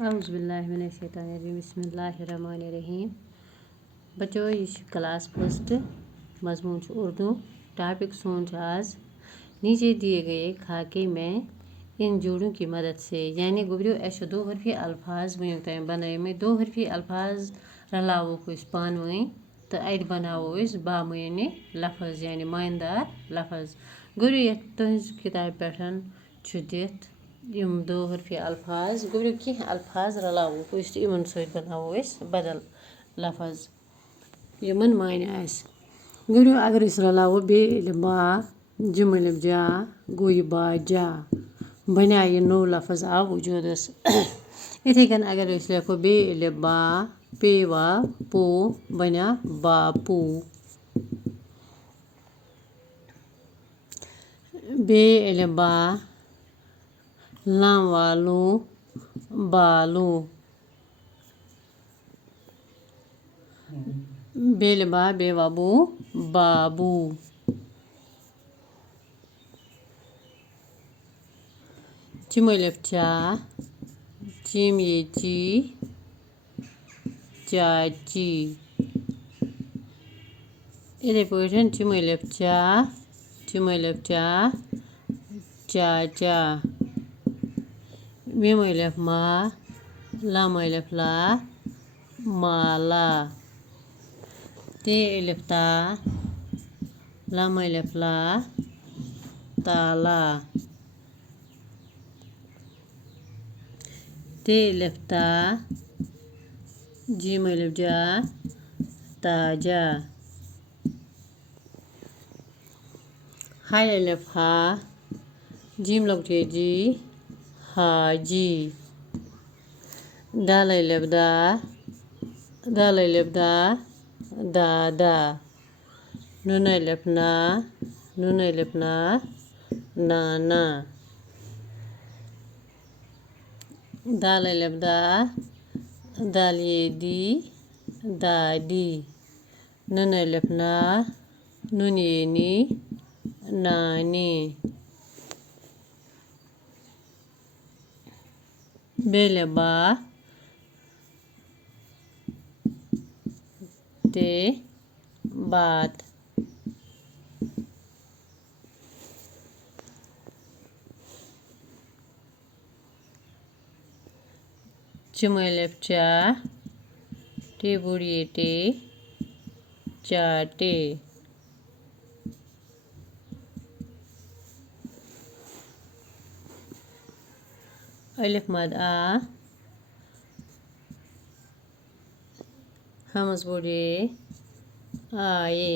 औज़ुबिल्लाहिमिनश्शैतानिर्रजीम बिस्मिल्लाहिर्रहमानिर्रहीम। बच्चों ये क्लास फर्स्ट मजमून उर्दू टॉपिक सोच आज नीचे दिए गए खाके में इन जोड़ों की मदद से यानी गुबरियो ऐसे दो हरफी अल्फाज में बनाए में दो हरफी अल्फाज रलावो को इस पान वहीं तो अद बनावो इस बामने लफज यानी मायनदार लफज गुबरियो तुहज किताब पैठन दित यम दो हरफी अल्फाज गुबरियो की अल्फाज रलावो को इस इमन सहित बनावो इस बदल लफज यमन मायने आस गुबरियो अगर इस रलावो बे बा जुमल जा गोई बा जा बना ये नो लफज आ वजूदस इथे कन अगर इस लेखो बे बा पे वा पो बना बापू बे बा लाम वालू बालू बेल बा बे बाबू बाबू चिमलफ चा चिम ये ची चाची इधे पोषण चिमलफ चा चाचा बेमलफ मा लामलफ ला माला ते अलफ ता लामलफ ला ताला ते अलफ ता जीमलफ जा ताजा हाय अलफ हा जीम लग जी हाजी दाल अलफ दा दादा नून अलफ ना नाना दाल अलफ दा दालिये दी दादी नून अलफ ना नूनिये नी नानी बेलबा ते बात चुमलफ चा टे बुढ़िए टे चाटे अलफ मद आ हमस बुढ़े आए